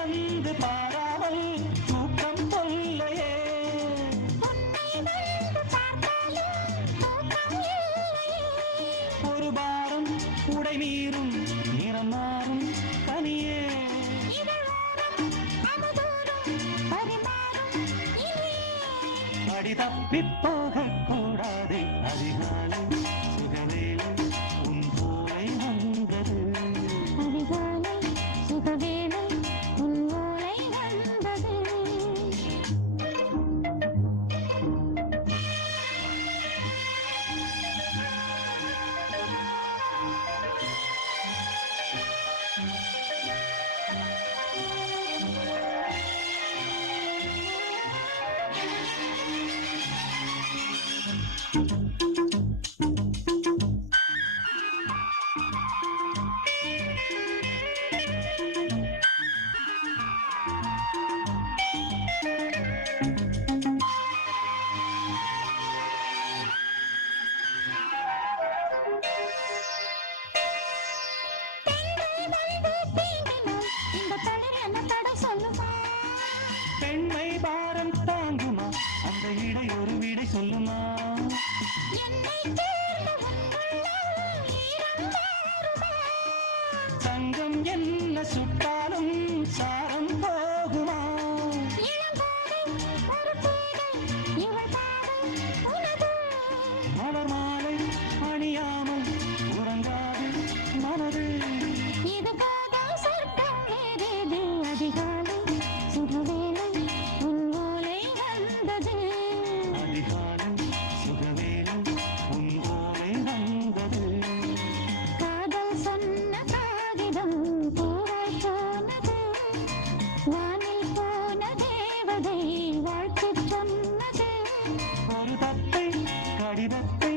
வந்து பாராமல் தூக்கம் கொல்லையே ஒரு பாரம் உடை நீரும் நிறம் மாறும் தனியே. அடி தப்பி போகக்கூடாது அதிகாலை வருது எதுக்காக சர்க்கம் ஏறியது அதிகாலை. சுகவேலை உன் ஓலை வந்தது. அதிகாலை சுகவேலை உன் ஓலை கடிதத்தை